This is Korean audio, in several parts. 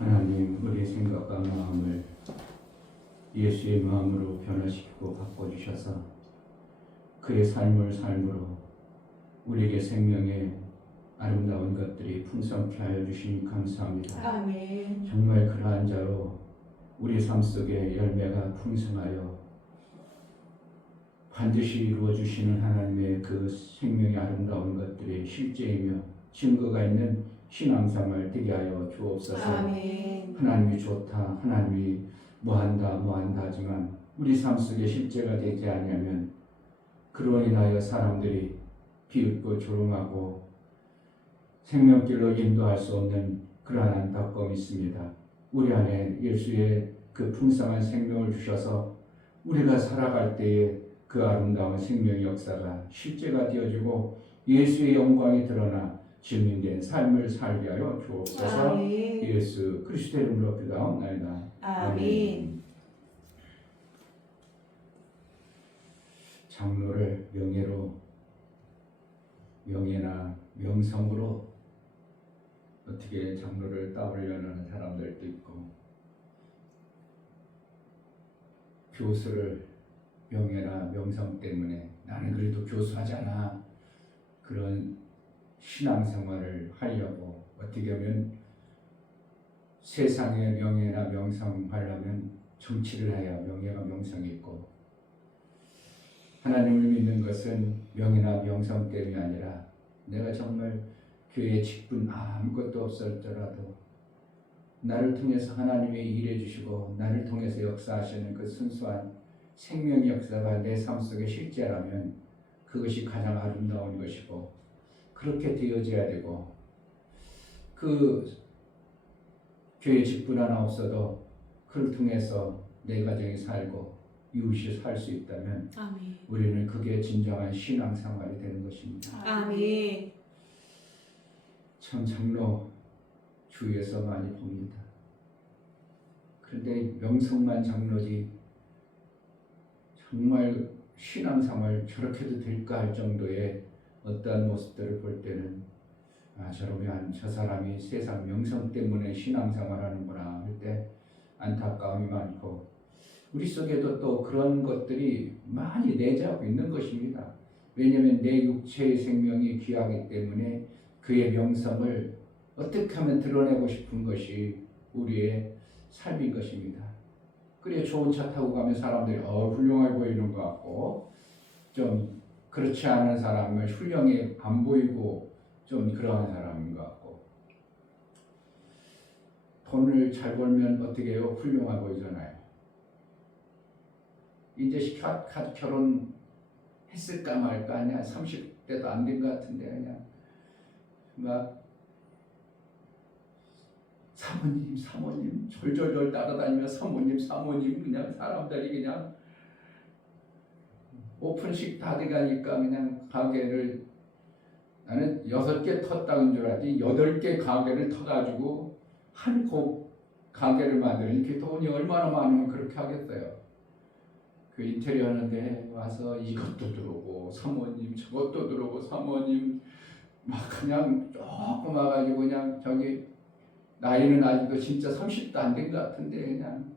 하나님, 우리의 생각과 마음을 예수의 마음으로 변화시키고 바꿔주셔서 그의 삶을 삶으로 우리에게 생명의 아름다운 것들이 풍성케 하여 주시니 감사합니다. 아멘. 정말 그러한 자로 우리 삶 속에 열매가 풍성하여 반드시 이루어 주시는 하나님의 그 생명의 아름다운 것들이 실제이며 증거가 있는 신앙생활 되게 하여 주옵소서. 아멘. 하나님이 좋다, 하나님이 뭐한다 하지만 우리 삶 속에 실제가 되지 않으면 그로 인하여 사람들이 비웃고 조롱하고 생명길로 인도할 수 없는 그러한 안타까움이 있습니다. 우리 안에 예수의 그 풍성한 생명을 주셔서 우리가 살아갈 때에 그 아름다운 생명의 역사가 실제가 되어지고 예수의 영광이 드러나 증명된 삶을 살게 하여 주옵소서. 아멘. 예수 그리스도의 이름으로 기도하옵나이다. 아멘. 장로를 명예로, 명예나 명성으로 어떻게 장로를 따오려는 사람들도 있고, 교수를 명예나 명성 때문에 나는 그래도 교수하잖아, 그런 신앙생활을 하려고 어떻게 하면 세상의 명예나 명성 하려면 정치를 해야 명예가 명성이 있고, 하나님을 믿는 것은 명예나 명성 때문이 아니라 내가 정말 교회 직분 아무것도 없었더라도 나를 통해서 하나님이 일해 주시고 나를 통해서 역사하시는 그 순수한 생명의 역사가 내 삶 속에 실제라면 그것이 가장 아름다운 것이고, 그렇게 되어져야 되고, 그 교회 직분 하나 없어도 그를 통해서 내 가정이 살고 이웃이 살 수 있다면 아멘. 우리는 그게 진정한 신앙생활이 되는 것입니다. 아멘. 참 장로 주위에서 많이 봅니다. 그런데 명성만 장로지 정말 신앙생활 저렇게도 될까 할 정도의 어떠한 모습들을 볼 때는 저러면 저 사람이 세상 명성 때문에 신앙생활하는구나 할 때 안타까움이 많고, 우리 속에도 또 그런 것들이 많이 내재하고 있는 것입니다. 왜냐하면 내 육체의 생명이 귀하기 때문에 그의 명성을 어떻게 하면 드러내고 싶은 것이 우리의 삶인 것입니다. 그래 좋은 차 타고 가면 사람들이 훌륭해 보이는 것 같고, 좀 그렇지 않은 사람은 훌륭해 안 보이고 좀 그러한 사람인 것 같고, 돈을 잘 벌면 어떻게 해요? 훌륭해 보이잖아요. 이제 결혼 했을까 말까 하냐, 30대도 안 된 것 같은데 그냥 막 사모님 졸졸졸 따라다니며 사모님 그냥 사람들이 그냥 오픈식 다 돼가니까 그냥 가게를, 나는 6개 텄다는 줄 알았지 8개 가게를 터가지고 한 가게를 만드는, 이렇게 돈이 얼마나 많으면 그렇게 하겠어요. 그 인테리어 하는데 와서 이것도 들어오고 사모님 저것도 들어오고 사모님 막 그냥 조금 와가지고 그냥 저기 나이는 아직도 진짜 30도 안 된 것 같은데 그냥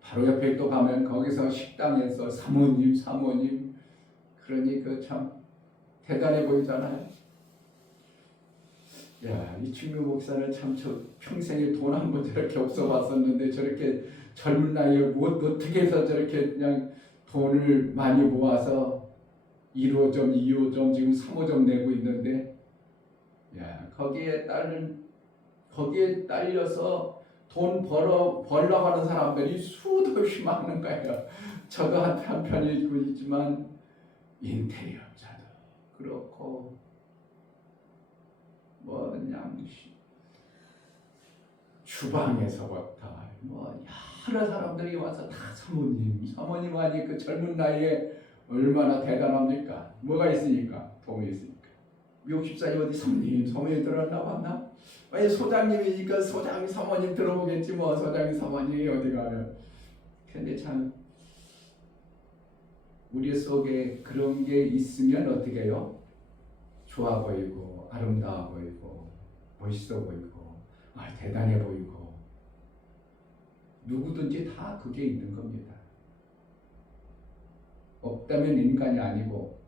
바로 옆에 또 가면 거기서 식당에서 사모님 그러니 그 참 대단해 보이잖아요. 야, 이 충무 목사는 참 저 평생에 돈 한 번 저렇게 없어 봤었는데 저렇게 젊은 나이에 어떻게 해서 저렇게 그냥 돈을 많이 모아서 1호점, 2호점, 지금 3호점 내고 있는데, 야, 거기에 딸려서 돈 벌러 가는 사람들이 수도 없이 많은 거예요. 저도 한편이 있지만 인테리어자도 그렇고 뭐 그냥 주방에서부터 뭐 여러 사람들이 와서 다 사모님 하니 그 젊은 나이에 얼마나 대단합니까? 뭐가 있으니까? 돈이 있으니까. 미국 집사님 어디 사모님 들었나 봤나? 왜 소장님이니까 소장 사모님 들어보겠지 뭐, 소장 사모님이 어디 가면. 근데 참 우리 속에 그런 게 있으면 어떻게 해요? 좋아 보이고 아름다워 보이고 멋있어 보이고 대단해 보이고 누구든지 다 그게 있는 겁니다. 없다면 인간이 아니고,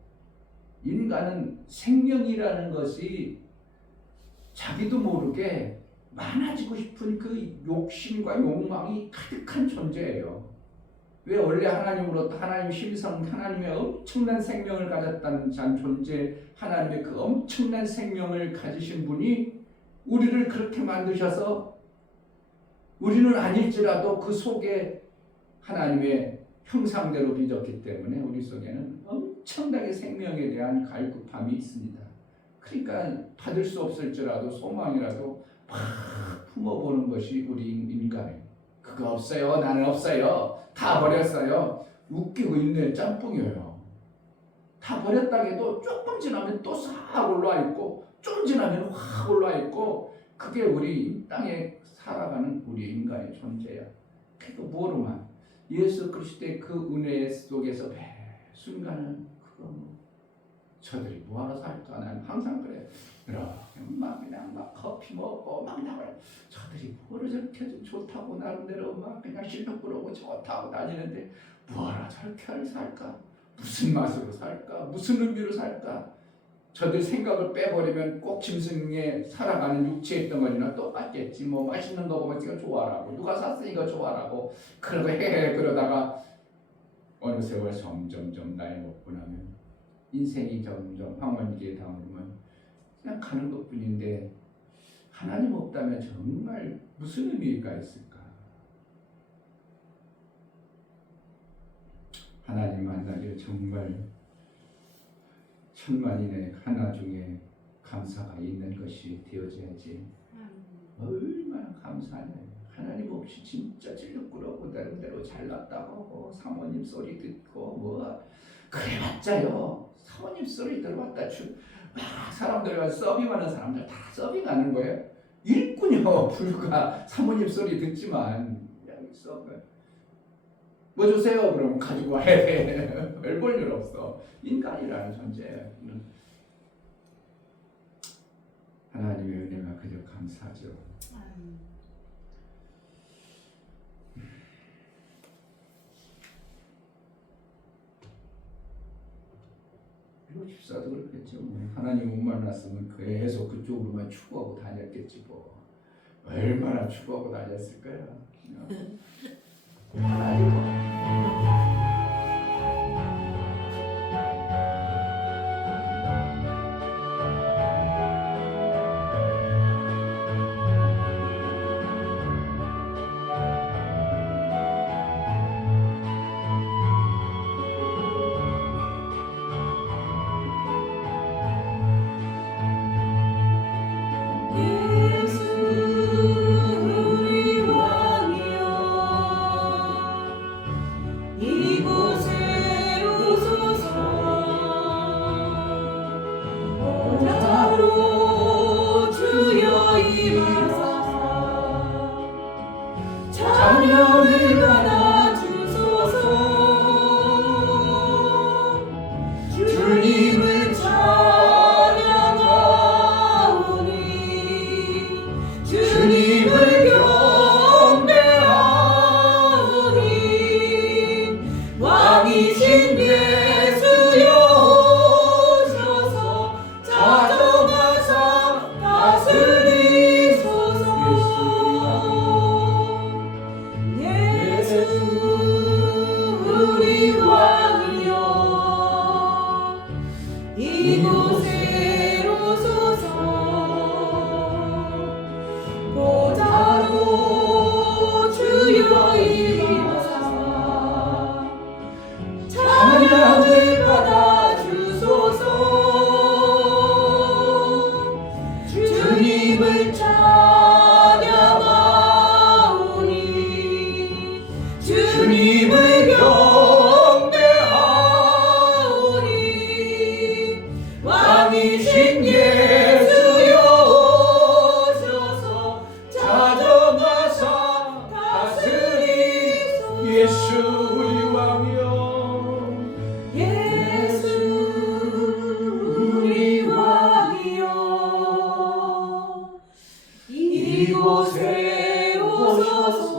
인간은 생명이라는 것이 자기도 모르게 많아지고 싶은 그 욕심과 욕망이 가득한 존재예요. 왜? 원래 하나님으로부터 하나님 심성, 하나님의 엄청난 생명을 가졌다는 존재, 하나님의 그 엄청난 생명을 가지신 분이 우리를 그렇게 만드셔서 우리는 아닐지라도 그 속에 하나님의 형상대로 빚었기 때문에 우리 속에는 엄청나게 생명에 대한 갈급함이 있습니다. 그러니까 받을 수 없을지라도 소망이라도 막 품어보는 것이 우리 인간이에요. 그거 없어요. 나는 없어요. 다 버렸어요. 웃기고 있는 짬뽕이에요. 다 버렸다 해도 조금 지나면 또 싹 올라와 있고, 좀 지나면 확 올라와 있고, 그게 우리 땅에 살아가는 우리 인간의 존재야. 그러니까 뭐로만 예수 그리스도의 그 은혜 속에서 매 순간은 그거 저들이 뭐하러 살까? 난 항상 그래. 그냥 막 커피 먹고 막 나가요. 저들이 뭐를 저렇게 좋다고 나름대로 막 그냥 실력 부르고 좋다고 다니는데 뭐하러 저렇게 살까? 무슨 맛으로 살까? 무슨 의미로 살까? 저들 생각을 빼버리면 꼭 짐승에 살아가는 육체의 덩어리나 똑같겠지. 뭐 맛있는 거 보면 지가 좋아라고, 누가 샀으니까 좋아라고 그러고 그러다가 어느 세월 점점점 나이 먹고 나면 인생이 점점 황혼기에 다가오면 그냥 가는 것뿐인데, 하나님 없다면 정말 무슨 의미가 있을까? 하나님 만나기를 정말 천만인의 하나 중에 감사가 있는 것이 되어져야지. 얼마나 감사하냐. 하나님 없이 진짜 찔렸구라고 나름대로 잘났다고 하고 사모님 소리 듣고 뭐 그래봤자요. 사모님 소리 들어봤다 막 사람들 서빙하는 사람들 다 서빙하는 거예요. 일꾼이요. 불과 사모님 소리 듣지만 여기 서빙 뭐 주세요 그러면 가지고 와야 돼. 별 볼 일 없어. 인간이라는 존재예요. 하나님의 은혜가 그저 감사하죠. 그리고 집사도 그렇겠죠. 하나님 못 만났으면 계속 그쪽으로만 추구하고 다녔겠지 뭐. 얼마나 추구하고 다녔을 거야. 하나님 이곳에 오셔서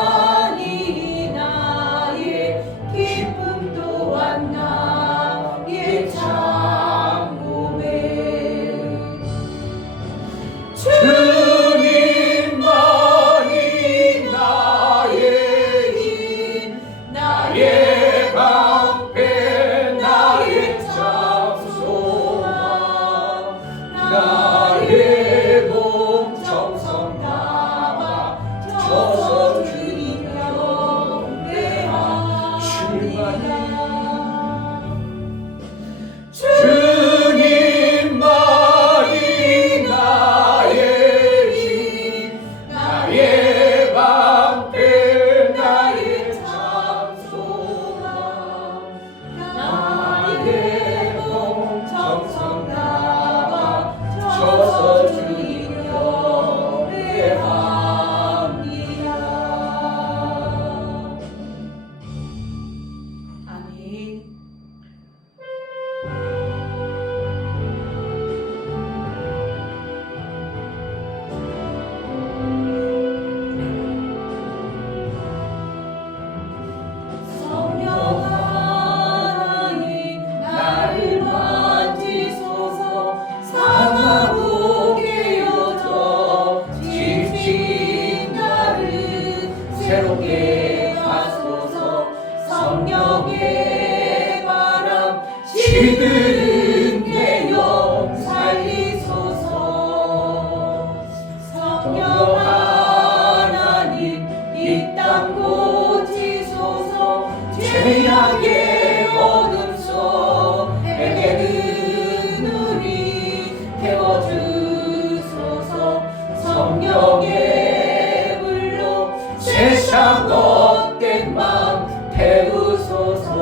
당신만이 나의 기쁨 또한 나의 장구배 주님만이 나의 힘 나의 방패 나의 장소망 나의 몸 정성 담아 저서 주님 경배하리라 주님만이 나의 힘 나의 방패 나의 장소망 나의 몸 정성 담아 저서 주님 경배합니다. 아멘. 성령 하나님 나를 만지소서 상하고 깨어져 지친 나를 새롭게 하소서 성령의 바람 시드는 내 영 살리소서 성령 하나님 이 땅 고치소서 죄악의 어둠 속에게는 우리 태워주소서 성령의 불로 세상 헛된 맘 태우소서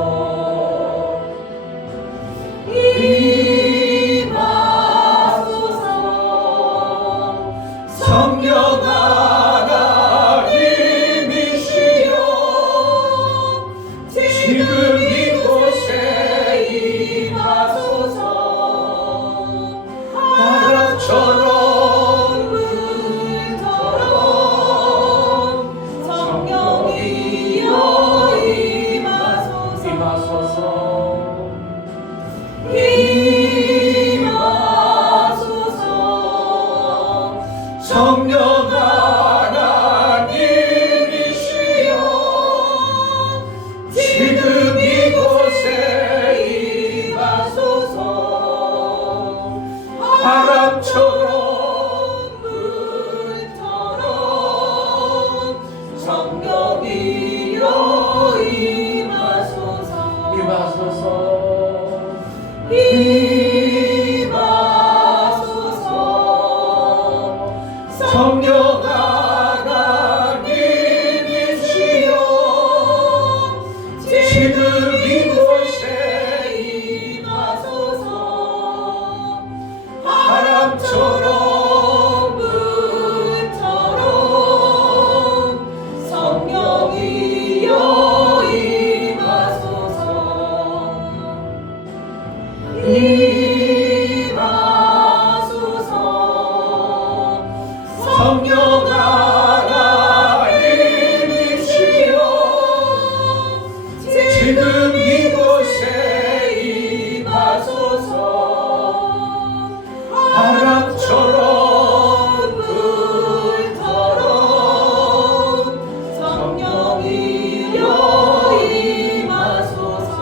임하소서 성령 하나님이시여 지금 이곳에 임하소서 바람처럼 물처럼 성령이여 임하소서 임하소서 성령 하나님이시여 지금 이곳에 임하소서 바람처럼 물처럼 성령이여 임하소서 임하소서 성령 하나님이시여 지금 이곳에 임하소서 바람처럼 물처럼 성령이여 임하소서 임하소서 성령 하나님이시여 지금 이곳에 임하소서 바람처럼 물처럼 성령이여 임하소서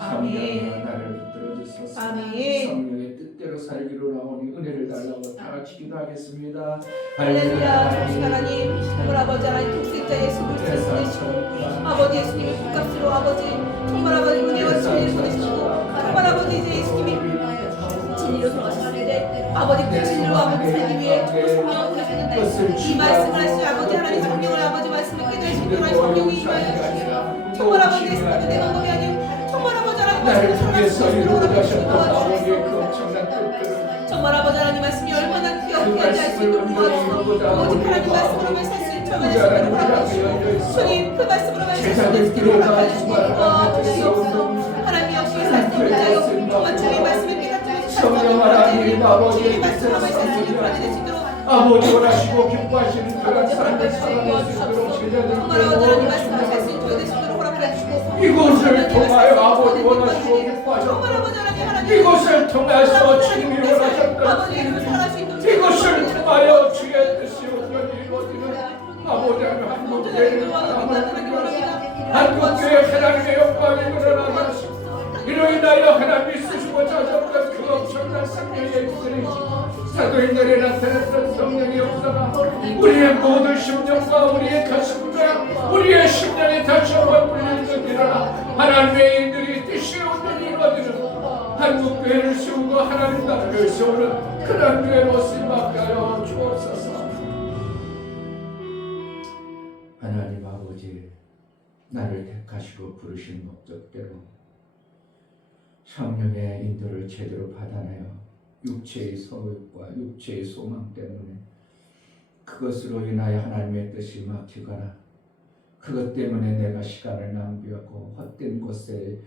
아멘. 나를 붙들어 주소서. 아멘. 성령의 뜻대로 살기로 나오니 은혜를 달라고 다 같이 기도하겠습니다. 할렐루야. 정신 하나님, 정말 아버지 하나님 독생자 예수 그리스도를 보내시고 아버지 예수님의 값으로 아버지 정말 아버지 은혜와 진리를 보내시고 정말 아버지 이제 예수님이 진리로 돌아가시는데 아버지 그 진리로 아버지 살기 위해 성령을 보내셨는데 이 말씀을 하시고 아버지 하나님 성령을 아버지 말씀을 깨달으시도록 성령이 임하여 주시고 정말 아버지 예수님의 내 방법이 아니오 정말 아버지 하나님 나를 말씀을 위해서 전하시도록 이루어가셨던 도와주시고 아버지의 그 엄청난 뜻대로 정말 아버지 하나님 말씀이 얼마나 귀엽게 할 수 있도록 도와주시고 오직 하나님 말씀으로만 살 수 있는 저만의 생각을 허락하시고 주님 그 말씀으로만 살 수 있는 생각을 허락하시고 아버지 하나님 역시 살 수 있는 자 정말 주님 말씀을 깨닫게 해주시고 성령 하나님 아버지의 뜻을 아버지 원하시고 기뻐하시는 그런 삶을 살아낼 수 있도록 제자들께 이곳을 통하여 아버지 원하시고 기뻐하셨던 이곳을 통해서 주님이 원하셨던 이곳을 통하여 주의 뜻이 온전히 이루어지는 아버지 하나님 한국교회를 한국교회 하나님의 영광이 드러나게 하시고 이로 인하여 하나님이 쓰시고자 하셨던 그 엄청난 생명의 기술이 사도행전에 나타났던 성령의 역사가 우리의 모든 심령과 우리의 가슴과 우리의 심령이 다시 한번 불리는 일어나 하나님의 인들이 뜻이 온전히 이루어지는 한국교회를 세우고 하나님 나라를 세우는 그런 교회로 쓰임받게 하여 주옵소서. 하나님 아버지 나를 택하시고 부르신 목적대로 성령의 인도를 제대로 받아내어 육체의 소욕과 육체의 소망 때문에 그것으로 인하여 하나님의 뜻이 막히거나 그것 때문에 내가 시간을 낭비하고 헛된 곳에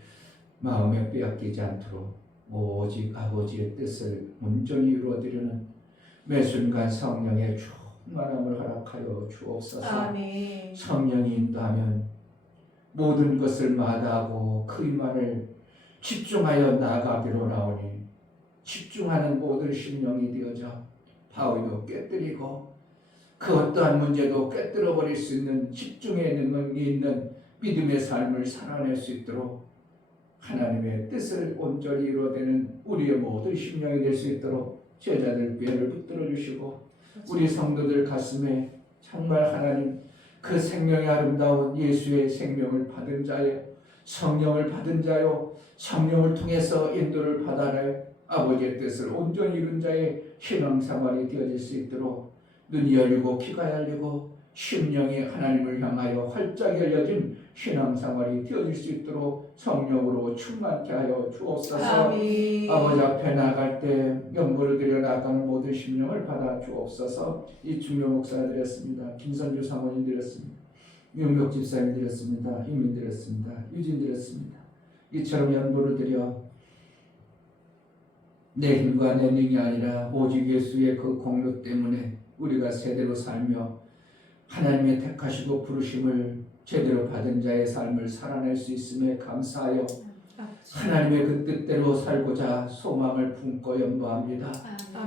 마음에 빼앗기지 않도록 오직 아버지의 뜻을 온전히 이루어드리는 매 순간 성령의 충만함을 허락하여 주옵소서. 아멘. 성령이 인도하면 모든 것을 마다하고 그 일만을 집중하여 나아가기로 나오니 집중하는 모든 심령이 되어져 바위도 깨뜨리고 그 어떠한 문제도 깨뜨려버릴 수 있는 집중의 능력이 있는 믿음의 삶을 살아낼 수 있도록 하나님의 뜻을 온전히 이루어내는 우리의 모든 심령이 될 수 있도록 제자들 뼈를 붙들어 주시고 우리 성도들 가슴에 정말 하나님 그 생명의 아름다운 예수의 생명을 받은 자여 성령을 받은 자요 성령을 통해서 인도를 받아내 아버지의 뜻을 온전히 이룬 자의 신앙생활이 되어질 수 있도록 눈이 열리고 귀가 열리고 심령이 하나님을 향하여 활짝 열려진 신앙생활이 되어질 수 있도록 성령으로 충만케 하여 주옵소서. 아멘. 아버지 앞에 나갈 때 연보를 드려 나가는 모든 심령을 받아 주옵소서. 이충효 목사 드렸습니다. 김선주 사모님 드렸습니다. 윤석 집사님 드렸습니다. 이민 드렸습니다. 유진 드렸습니다. 이처럼 연보를 드려 내 힘과 내 능이 아니라 오직 예수의 그 공로 때문에 우리가 제대로 살며 하나님의 택하시고 부르심을 제대로 받은 자의 삶을 살아낼 수 있음에 감사하여 하나님의 그 뜻대로 살고자 소망을 품고 연보합니다.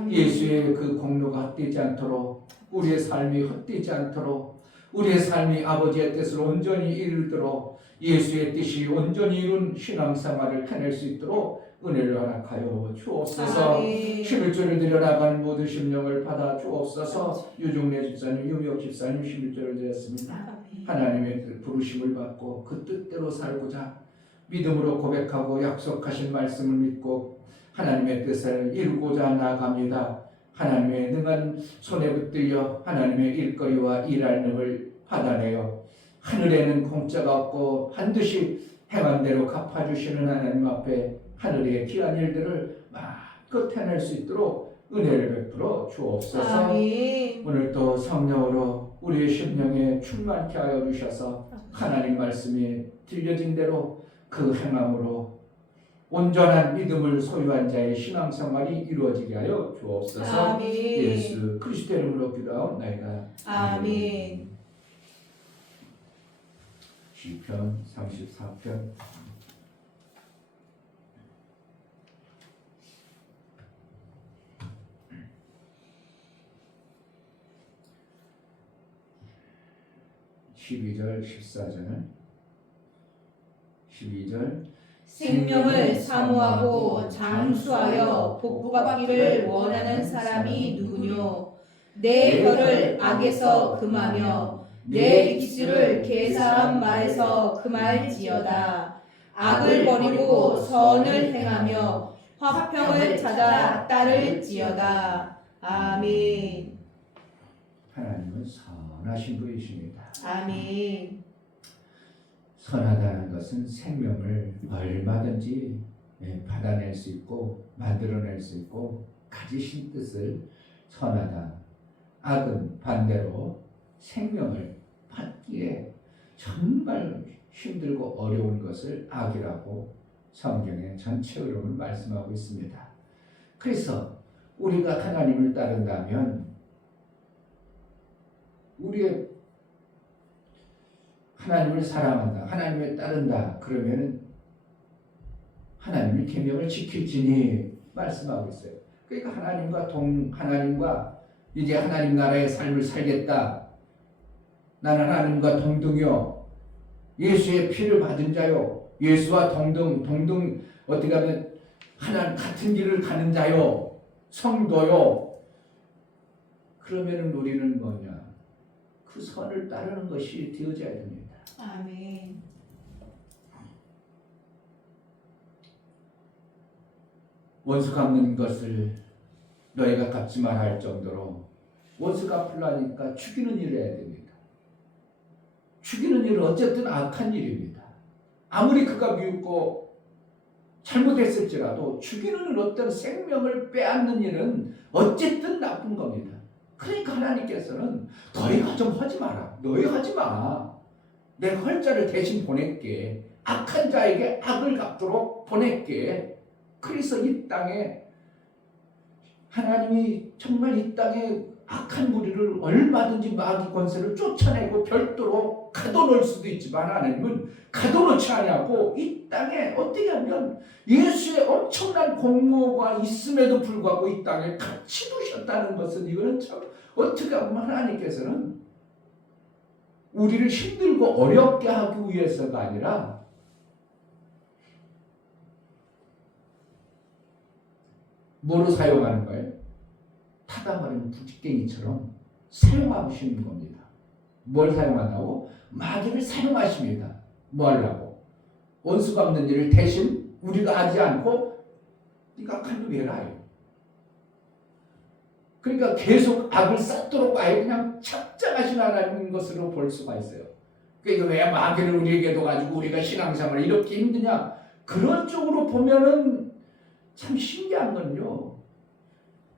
예수의 그 공로가 헛되지 않도록 우리의 삶이 헛되지 않도록 우리의 삶이 아버지의 뜻을 온전히 이루도록 예수의 뜻이 온전히 이룬 신앙생활을 해낼 수 있도록 은혜를 허락하여 주옵소서. 11조를 드려 나가는 모든 심령을 받아 주옵소서. 유종래 집사님, 유미옥 집사님 11조를 드렸습니다. 하나님의 부르심을 받고 그 뜻대로 살고자 믿음으로 고백하고 약속하신 말씀을 믿고 하나님의 뜻을 이루고자 나아갑니다. 하나님의 능한 손에 붙들려 하나님의 일거리와 일할 능을 받아내어 하늘에는 공짜가 없고 반드시 행한 대로 갚아주시는 하나님 앞에 하늘의 귀한 일들을 마음껏 해낼 수 있도록 은혜를 베풀어 주옵소서. 아멘. 오늘 또 성령으로 우리의 심령에 충만케 하여 주셔서 하나님 말씀이 들려진 대로 그 행함으로 온전한 믿음을 소유한 자의 신앙생활이 이루어지게 하여 주옵소서. 아멘. 예수 그리스도 이름으로 기도하옵나이다. 아멘. 시편 34편 12절 14절 12절 생명을 사모하고 장수하여 복받기를 원하는 사람이 누구뇨? 내 혀를 악에서 금하며 내 입술을 계사한 말에서 금할지어다. 악을 버리고 선을 행하며 화평을 찾아 따를지어다. 아멘. 하나님은 선하신 분이십니다. 아멘. 선하다는 것은 생명을 얼마든지 받아낼 수 있고 만들어낼 수 있고 가지신 뜻을 선하다. 악은 반대로 생명을 받기에 정말 힘들고 어려운 것을 악이라고 성경의 전체 흐름을 말씀하고 있습니다. 그래서 우리가 하나님을 따른다면 우리의 하나님을 사랑한다, 하나님을 따른다 그러면은 하나님의 계명을 지킬지니 말씀하고 있어요. 그러니까 하나님과 이제 하나님 나라의 삶을 살겠다. 나는 하나님과 동등이요, 예수의 피를 받은 자요, 예수와 동등 어떻게 하면 하나님 같은 길을 가는 자요, 성도요. 그러면은 우리는 뭐냐? 그 선을 따르는 것이 되어져야 됩니다. 아멘. 원수 갚는 것을 너희가 갚지 말아 할 정도로 원수 갚으려니까 죽이는 일을 해야 됩니다. 죽이는 일은 어쨌든 악한 일입니다. 아무리 그가 미웃고 잘못했을지라도 죽이는 어떤 생명을 빼앗는 일은 어쨌든 나쁜 겁니다. 그러니까 하나님께서는 너희가 좀 하지 마라. 너희 하지 마. 내가 헐자를 대신 보낼게. 악한 자에게 악을 갚도록 보낼게. 그래서 이 땅에 하나님이 정말 이 땅에 악한 무리를 얼마든지 마귀 권세를 쫓아내고 별도로 가둬놓을 수도 있지만 하나님은 가둬놓지 않냐고 이 땅에 어떻게 하면 예수의 엄청난 공로가 있음에도 불구하고 이 땅에 같이 두셨다는 것은 이거는 참 어떻게 하면 하나님께서는 우리를 힘들고 어렵게 하기 위해서가 아니라 뭐로 사용하는 거예요? 타다버린 부직갱이처럼 사용하시는 겁니다. 뭘 사용한다고? 마귀를 사용하십니다. 뭐 하려고? 원수 갚는 일을 대신 우리가 하지 않고 네가 악한 일 해라. 그러니까 계속 악을 쌓도록 아예 그냥 착장하신 하나님인 것으로 볼 수가 있어요. 그러니까 왜 마귀를 우리에게 둬가지고 우리가 신앙생활을 이렇게 힘드냐? 그런 쪽으로 보면은 참 신기한 건요,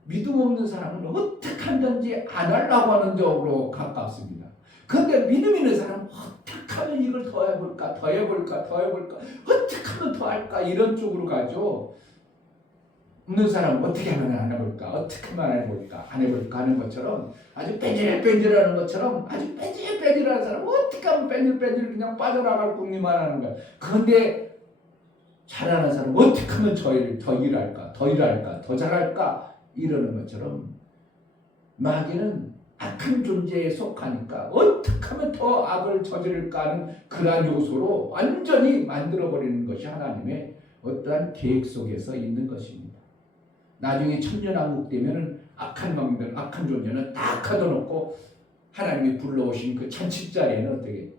믿음 없는 사람은 어떻게 하든지 안 하려고 하는 쪽으로 가깝습니다. 그런데 믿음 있는 사람은 어떻게 하면 이걸 더 해볼까, 어떻게 하면 더 할까, 이런 쪽으로 가죠. 없는 사람은 어떻게 하면 안 해볼까, 어떻게 하면 안 해볼까 하는 것처럼, 아주 뺀질뺀질하는 것처럼, 아주 뺀질뺀질하는 사람은 어떻게 하면 뺀질뺀질 그냥 빠져나갈 궁리만 하는 거야. 그런데 잘하는 사람은 어떻게 하면 더 일할까, 더 잘할까, 이러는 것처럼 마귀는 악한 존재에 속하니까 어떻게 하면 더 악을 저지를까 하는 그러한 요소로 완전히 만들어버리는 것이 하나님의 어떠한 계획 속에서 있는 것입니다. 나중에 천년왕국 되면 악한 왕들, 악한 존재는 다 가둬놓고 하나님이 불러오신 그 잔치자리에는 어떻게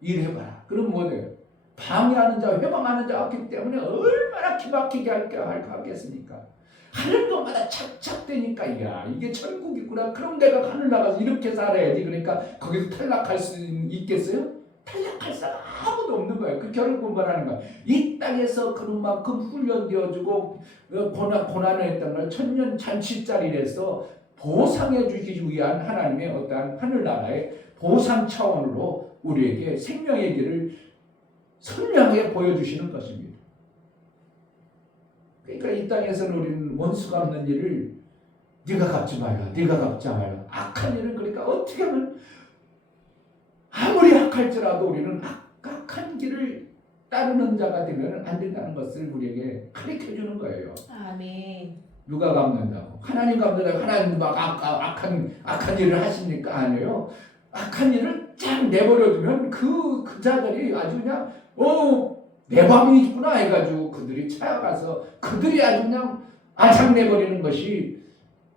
일해봐라. 그럼 뭐예요? 방해하는 자, 회방하는 자가 없기 때문에 얼마나 기막히게 하겠습니까? 하는 것마다 착착되니까 야 이게 천국이구나. 그럼 내가 하늘 나가서 이렇게 살아야지. 그러니까 거기서 탈락할 수 있겠어요? 탈락할 사람 아무도 없는 거예요. 그 결국 뭐라는 거야? 이 땅에서 그만큼 훈련되어주고 고난을 했던 걸 천년 잔치자리에서 보상해 주기 위한 하나님의 어떠한 하늘나라의 보상 차원으로 우리에게 생명의 길을 선명하게 보여주시는 것입니다. 그러니까 이 땅에서는 우리는 원수가 없는 일을 네가 갚지 말라, 네가 갚지 말라. 악한 일은 그러니까 어떻게 하면 아무리 악할지라도 우리는 악한 길을 따르는 자가 되면 안 된다는 것을 우리에게 가르쳐주는 거예요. 아멘. 누가 갚는다고? 하나님 갚는다고 하나님 막 악한 일을 하십니까? 아니에요. 악한 일을 쫙 내버려두면 그 자들이 아주 그냥 내 밤이 있구나 해가지고 그들이 찾아가서 그들이 아주 그냥 아작내버리는 것이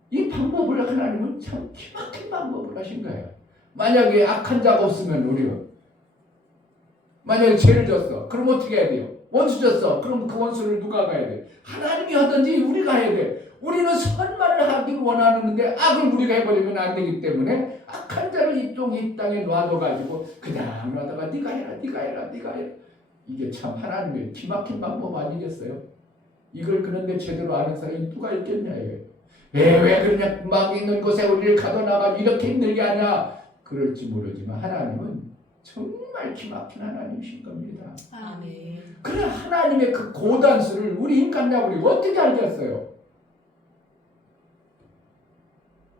이 방법을 하나님은 참 기막힌 방법을 하신 거예요. 만약에 악한 자가 없으면 우리가 만약에 죄를 졌어. 그럼 어떻게 해야 돼요? 원수 졌어. 그럼 그 원수를 누가 가야 돼? 하나님이 하든지 우리가 해야 돼. 우리는 선만을 하길 원하는데 악을 우리가 해버리면 안 되기 때문에 악한 자를 이 땅에 놔둬가지고 그냥 놔다가 네가 해라. 이게 참 하나님의 기막힌 방법 아니겠어요? 이걸 그런데 제대로 아는 사람이 누가 있겠냐 이거예요. 왜 그러냐, 막 있는 곳에 우리를 가둬놔가지고 이렇게 힘들게 하냐. 그럴지 모르지만 하나님은 정말 기막힌 하나님이신 겁니다. 아멘. 그래 하나님의 그 고단수를 우리 인간자들이 어떻게 알겠어요?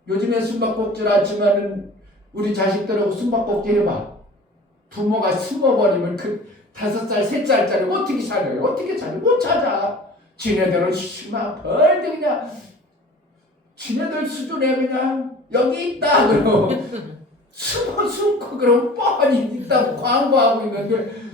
요즘에 숨바꼭질 하지만은 우리 자식들하고 숨바꼭질 해봐. 부모가 숨어버리면 그 5살, 3살짜리 어떻게 살아요? 어떻게 살아요? 못 찾아. 지네들은 심한 벌들 그냥 지네들 수준에 그냥 여기 있다 그러고 숨고 그럼 뻔히 있다 광고하고 있는데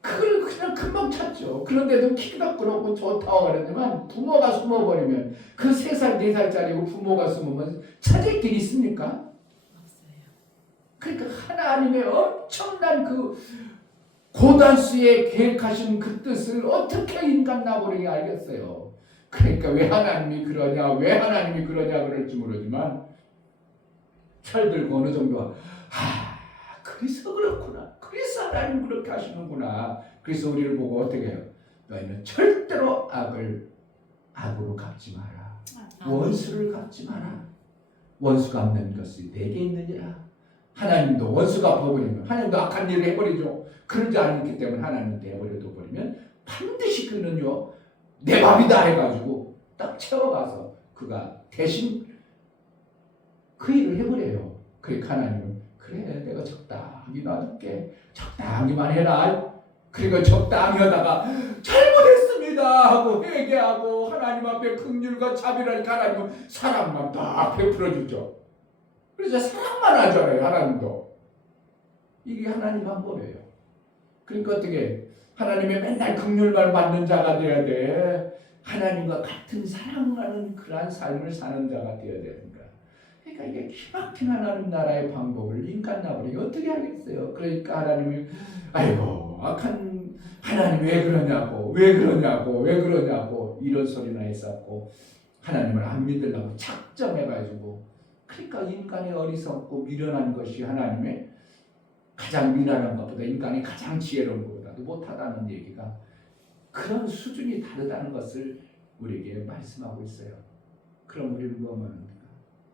그걸 그냥 금방 찾죠. 그런데도 키가 그렇고 좋다고 그러지만 부모가 숨어버리면 그 3살, 4살짜리고 부모가 숨으면 찾을 길이 있습니까? 없어요. 그러니까 하나님의 엄청난 그 고단수에 계획하신 그 뜻을 어떻게 인간 나부랭이 알겠어요. 그러니까 왜 하나님이 그러냐 그럴지 모르지만 철들고 어느 정도 그래서 그렇구나. 그래서 하나님 그렇게 하시는구나. 그래서 우리를 보고 어떻게 해요? 너희는 절대로 악으로 갚지 마라. 원수를 갚지 마라. 원수 갚는 것이 내게 있느니라. 하나님도 원수 갚아버리면 하나님도 악한 일을 해버리죠. 그러지 않기 때문에 하나님도 해버려도 버리면 반드시 그는요 내 밥이다 해가지고 딱 채워가서 그가 대신 그 일을 해버려요. 그러니까 하나님은 그래 내가 적당히 놔둘게. 적당히만 해라. 그러니까 적당히 하다가 잘못했습니다 하고 회개하고 하나님 앞에 긍휼과 자비를 하니까 하나님은 사랑만 딱 베풀어주죠. 그래서 사랑만 하잖아요. 하나님도. 이게 하나님 한 거예요. 그러니까 어떻게 하나님의 맨날 긍휼만 받는 자가 돼야 돼. 하나님과 같은 사랑하는 그러한 삶을 사는 자가 되어야 됩니다. 그러니까 이게 기막힌 하나님 나라의 방법을 인간 나부랭이 어떻게 하겠어요. 그러니까 하나님이 아이고 악한 하나님 왜 그러냐고 이런 소리나 했었고 하나님을 안 믿으려고 작정해가지고 그러니까 인간의 어리석고 미련한 것이 하나님의 가장 미련한 것보다 인간이 가장 지혜로운 것보다도 못하다는 얘기가 그런 수준이 다르다는 것을 우리에게 말씀하고 있어요. 그럼 우리는 뭐만 합니까?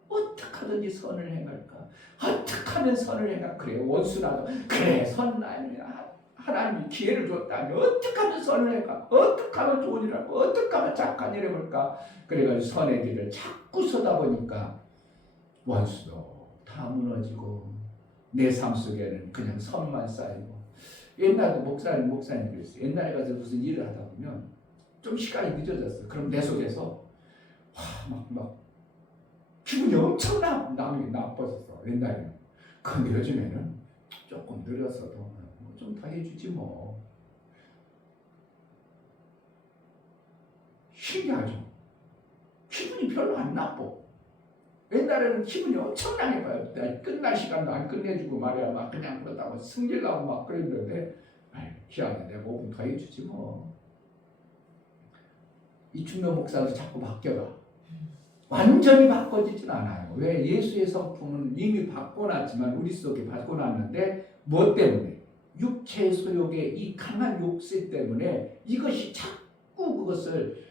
어떻게 하든지 선을 행할까? 어떻게 하면 선을 행할까? 그래 원수라도 그래 선 아니야. 하나님이 기회를 줬다면 어떻게 하면 선을 행할까? 어떻게 하면 좋은 일을 할까? 어떻게 하면 착한 일을 해볼까? 그래가지고 선의 길을 자꾸 서다 보니까 원수도 다 무너지고 내 삶 속에는 그냥 선만 쌓이고 옛날에 목사님 그랬어요. 옛날에 가서 무슨 일을 하다 보면 좀 시간이 늦어졌어. 그럼 내 속에서 막 기분이 엄청 나빴었어. 옛날에는. 근데 요즘에는 조금 느렸어도 좀 더 해주지 뭐. 신기하죠. 기분이 별로 안 나빠. 옛날에는 기분이 엄청나게 봐요. 끝날 시간도 안 끝내주고 말이야. 막 그냥 그러다가 승질나고 막 그랬는데 희한해. 내가 5분 더 해주지 뭐. 이충명 목사도 자꾸 바뀌어가. 완전히 바꿔지진 않아요. 왜? 예수의 성품은 이미 바꿔놨지만 우리 속에 바꿔놨는데 뭐 때문에? 육체의 소욕의 이 강한 욕심 때문에 이것이 자꾸 그것을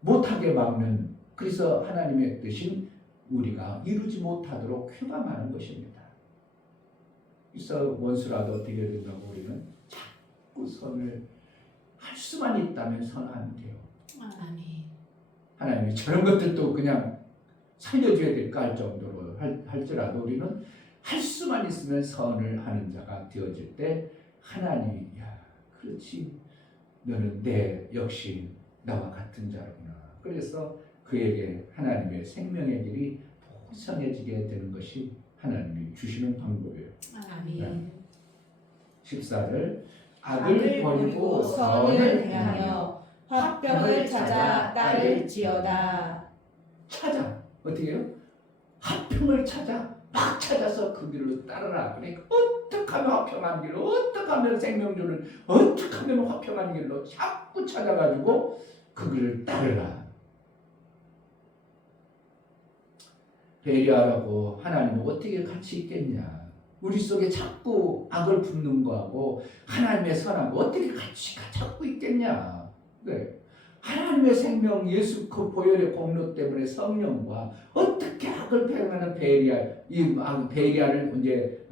못하게 막는 그래서 하나님의 뜻인 우리가 이루지 못하도록 휘감하는 것입니다. 그래서 원수라도 어떻게 된다고 우리는 자꾸 선을 할 수만 있다면 선하면 돼요. 아멘. 하나님이 저런 것들도 그냥 살려줘야 될까 할 정도로 할지라도 우리는 할 수만 있으면 선을 하는 자가 되어질 때 하나님이 그렇지 너는 역시 나와 같은 자로구나. 그래서 그에게 하나님의 생명의 길이 보성해지게 되는 것이 하나님이 주시는 방법이에요. 아멘. 14절 악을 버리고 선을 행하며 화평을 찾아 따를지어다. 찾아. 어떻게 해요? 화평을 찾아. 막 찾아서 그 길로 따르라. 그러니까 어떻게 하면 화평한 길로 어떻게 하면 생명줄을 어떻게 하면 화평한 길로 자꾸 찾아가지고 그 길을 따르라. 배려하라고 하나님은 어떻게 같이 있겠냐. 우리 속에 자꾸 악을 붓는 거하고 하나님의 선한 거 어떻게 같이 자꾸 있겠냐. 네. 하나님의 생명 예수 그 보혈의 공로 때문에 성령과 어떻게 악을 패하는 베리아를 이제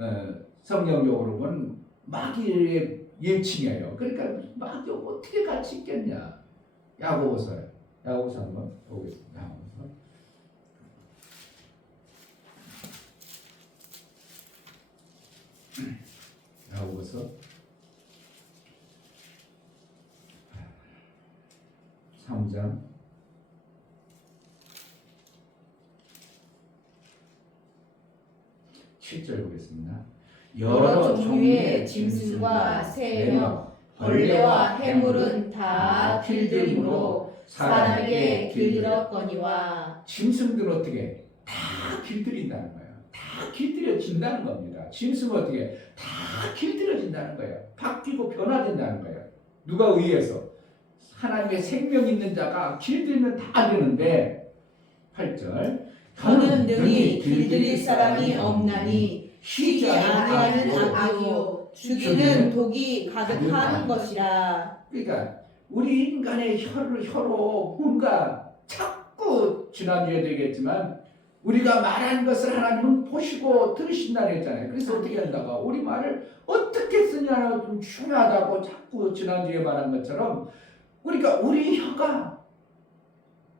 성령적으로 보면 마귀의 예칭이에요. 그러니까 마귀 어떻게 같이 있겠냐. 야고보서 한번 보겠습니다. 야고보서 야고보서 3장 7절 보겠습니다. 여러 종류의 짐승과 새며 벌레와 해물은 다 길들임으로 사람에게 길들었거니와. 짐승들은 어떻게 다 길들인다는 거예요. 다 길들여진다는 겁니다. 짐승은 어떻게 다 길들여진다는 거예요. 바뀌고 변화된다는 거예요. 누가 의해서? 하나님의 생명 있는 자가 길들면 다 되는데 8절 저는 능히 길들일 사람이 없나니 쉬지 아니하는 악이요 죽이는 독이 가득한 것이라. 그러니까 우리 인간의 혀로 뭔가 자꾸 지난주에도 얘기했지만 우리가 말한 것을 하나님은 보시고 들으신다고 했잖아요. 그래서 어떻게 한다고 우리 말을 어떻게 쓰냐고 좀 중요하다고 자꾸 지난주에 말한 것처럼 그러니까 우리 혀가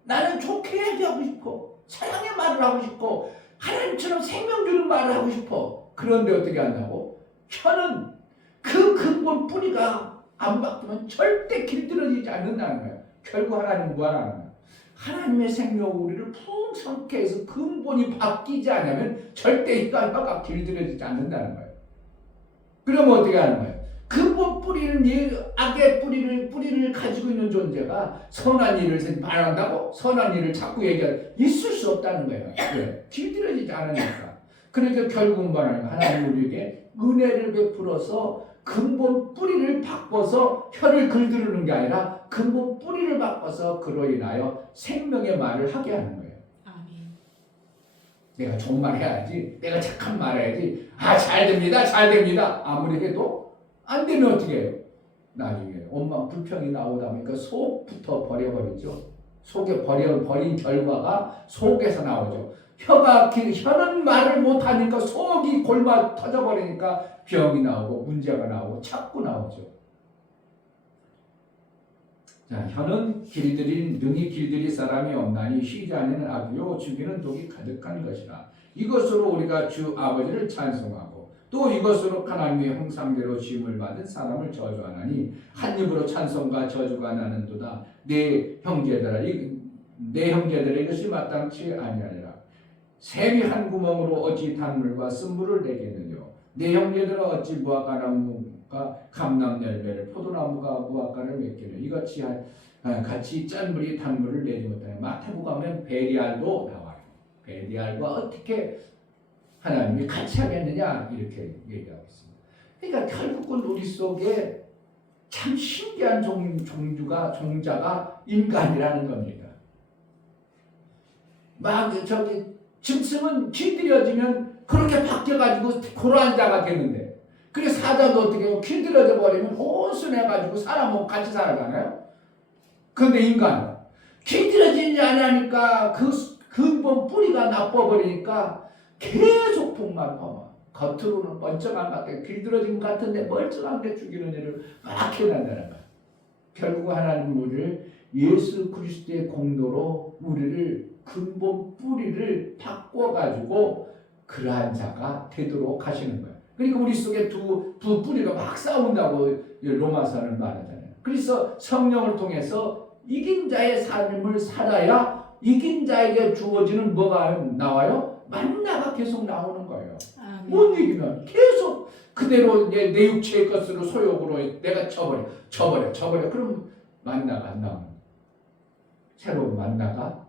나는 좋게 얘기하고 싶어, 사랑의 말을 하고 싶고 하나님처럼 생명 주는 말을 하고 싶어. 그런데 어떻게 한다고? 혀는 그 근본 뿌리가 안 바뀌면 절대 길들여지지 않는다는 거예요. 결국 하나님은 뭐하는 거예요? 하나님의 생명 우리를 풍성케 해서 근본이 바뀌지 않으면 절대 혀가 길들여지지 않는다는 거예요. 그러면 어떻게 하는 거예요? 근본 뿌리는 악의 뿌리를 가지고 있는 존재가 선한 일을 말한다고 선한 일을 자꾸 얘기할 있을 수 없다는 거예요. 왜? 길들여지지 않으니까. 그러니까 결국은 뭐라는 거예요? 하나님 우리에게 은혜를 베풀어서 근본 뿌리를 바꿔서 혀를 길들이는 게 아니라 근본 뿌리를 바꿔서 그로 인하여 생명의 말을 하게 하는 거예요. 아멘. 내가 좋은 말 해야지, 내가 착한 말 해야지. 잘 됩니다, 잘 됩니다. 아무리 해도 안 되면 어떻게 해요? 나중에 원망 불평이 나오다 보니까 속부터 버려버리죠. 속에 버린 결과가 속에서 나오죠. 혀는 말을 못하니까 속이 골마 터져버리니까 병이 나오고 문제가 나오고 자꾸 나오죠. 자, 혀는 능히 길들일 사람이 없나니 쉬지 않는 악이요 죽이는 독이 가득한 것이라. 이것으로 우리가 주 아버지를 찬송하고 또 이것으로 하나님의 형상대로 지음을 받은 사람을 저주하나니 한 입으로 찬송과 저주가 나는도다. 내 형제들아 이것이 마땅치 아니하리라. 샘이 한 구멍으로 어찌 단물과 쓴물을 내겠느냐. 내 형제들아 어찌 무화과나무가 감람열매를 포도나무가 무화과를 맺겠느냐. 이같이 같이 짠 물이 단물을 내지 못하냐. 마태복음에 베리알도 나와요. 베리알과 어떻게 하나님이 같이 하겠느냐 이렇게 얘기하고 있습니다. 그러니까 결국은 우리 속에 참 신기한 종자가 인간이라는 겁니다. 짐승은 길들여지면 그렇게 바뀌어가지고 고러한 자가 되는데 그래서 사자도 어떻게 하고 길들여져 버리면 온순해가지고 사람하고 같이 살아가나요? 그런데 인간은 길들여지지 않으니까 그 근본 뿌리가 나빠버리니까 계속 복만 퍼마. 겉으로는 멀쩡한 것 같아. 길들어진 것 같은데 멀쩡한 게 죽이는 일을 막 해낸다는 거야. 결국 하나님은 우리를 예수 그리스도의 공로로 우리를 근본 뿌리를 바꿔가지고 그러한 자가 되도록 하시는 거예요. 그러니까 우리 속에 두 뿌리가 막 싸운다고 로마서는 말하잖아요. 그래서 성령을 통해서 이긴 자의 삶을 살아야 이긴 자에게 주어지는 뭐가 나와요? 만나가 계속 나오는 거예요. 뭔 얘기면 계속 그대로 내 육체의 것으로 소욕으로 내가 쳐버려. 그럼 만나가 안 나오는 거예요. 새로운 만나가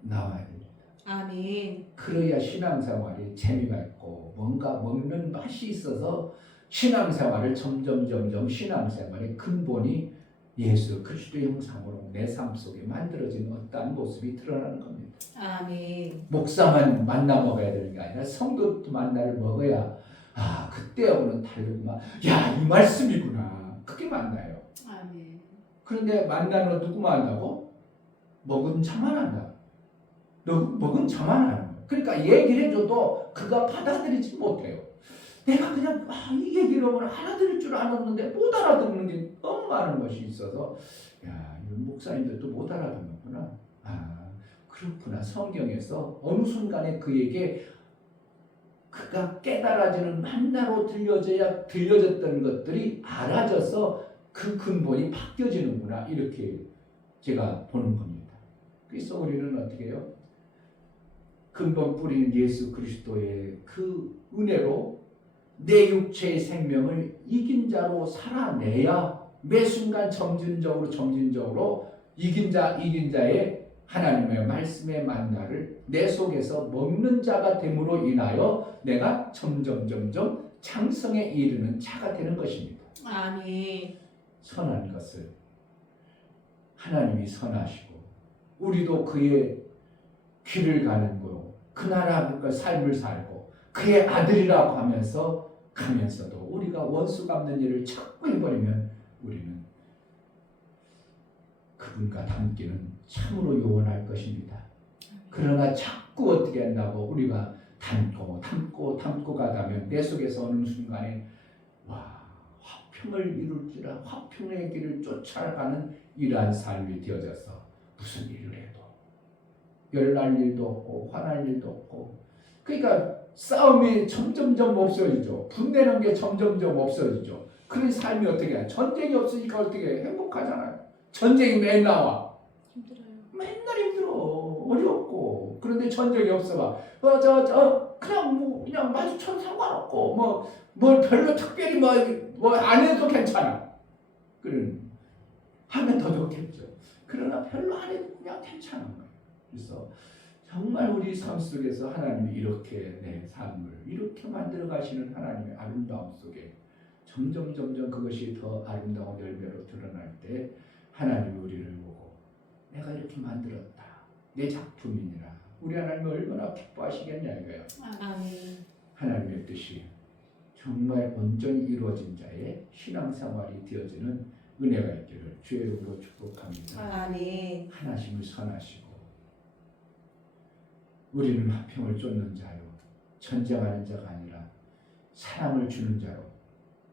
나와야 됩니다. 아멘. 그래야 신앙생활이 재미가 있고 뭔가 먹는 맛이 있어서 신앙생활을 점점 신앙생활의 근본이 예수 그리스도의 형상으로 내 삶 속에 만들어진 어떠한 모습이 드러나는 겁니다. 아멘. 목사만 만나 먹어야 되는 게 아니라 성도도 만나를 먹어야 그때하고는 다르구나. 이 말씀이구나. 그게 만나요. 아멘. 그런데 만나는 누구 만나고? 먹은 자만 한다. 먹은 자만 하는 거예요. 그러니까 얘기를 해줘도 그가 받아들이지 못해요. 내가 그냥 이 얘기를 알아들을 줄 알았는데 못 알아듣는 게 너무 많은 것이 있어서 이런 목사님들도 못 알아듣는구나. 그렇구나. 성경에서 어느 순간에 그에게 그가 깨달아지는 만나로 들려졌던 것들이 알아져서 그 근본이 바뀌어지는구나 이렇게 제가 보는 겁니다. 그래서 우리는 어떻게 해요? 근본 뿌리는 예수 그리스도의 그 은혜로 내 육체의 생명을 이긴 자로 살아내야 매 순간 점진적으로 이긴 자의 하나님의 말씀의 만나를 내 속에서 먹는 자가 됨으로 인하여 내가 점점 장성에 이르는 자가 되는 것입니다. 아멘. 선한 것을 하나님이 선하시고 우리도 그의 길을 가는 거요. 그 나라 그 삶을 살고 그의 아들이라고 가면서도 우리가 원수 갚는 일을 자꾸 해버리면 우리는 그분과 함께는 참으로 요원할 것입니다. 그러나 자꾸 어떻게 한다고 우리가 담고 가다면 내 속에서 어느 순간에 화평을 이룰지라 화평의 길을 쫓아가는 이러한 삶이 되어져서 무슨 일을 해도 열날 일도 없고 화날 일도 없고 그러니까 싸움이 점점점 없어지죠. 분내는 게 점점점 없어지죠. 그런 삶이 어떻게 해? 전쟁이 없으니까 어떻게 해? 행복하잖아요. 전쟁이 매일 나와. 힘들어요. 맨날 힘들어. 어렵고. 그런데 전쟁이 없어봐. 그냥 마주쳐도 상관없고 뭐 별로 특별히 뭐 안 해도 괜찮아. 하면 더 좋겠죠. 그러나 별로 안 해도 그냥 괜찮은 거예요. 그래서 정말 우리 삶 속에서 하나님이 이렇게 내 삶을 이렇게 만들어 가시는 하나님의 아름다움 속에 점점 그것이 더 아름다운 열매로 드러날 때 하나님이 우리를 보고 내가 이렇게 만들었다. 내 작품이니라. 우리 하나님이 얼마나 기뻐하시겠냐 이거예요. 아멘. 하나님의 뜻이 정말 온전히 이루어진 자의 신앙생활이 되어지는 은혜가 있기를 주의 이름으로 축복합니다. 아멘. 하나님을 선하시고 우리는 화평을 쫓는 자요 전쟁하는 자가 아니라 사랑을 주는 자로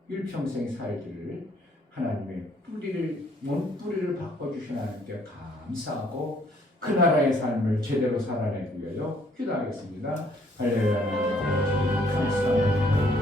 일평생 살기를 하나님의 뿌리를 바꿔주신 하나님께 감사하고 그 나라의 삶을 제대로 살아내기 위하여 기도하겠습니다. 할렐루야. 감사합니다.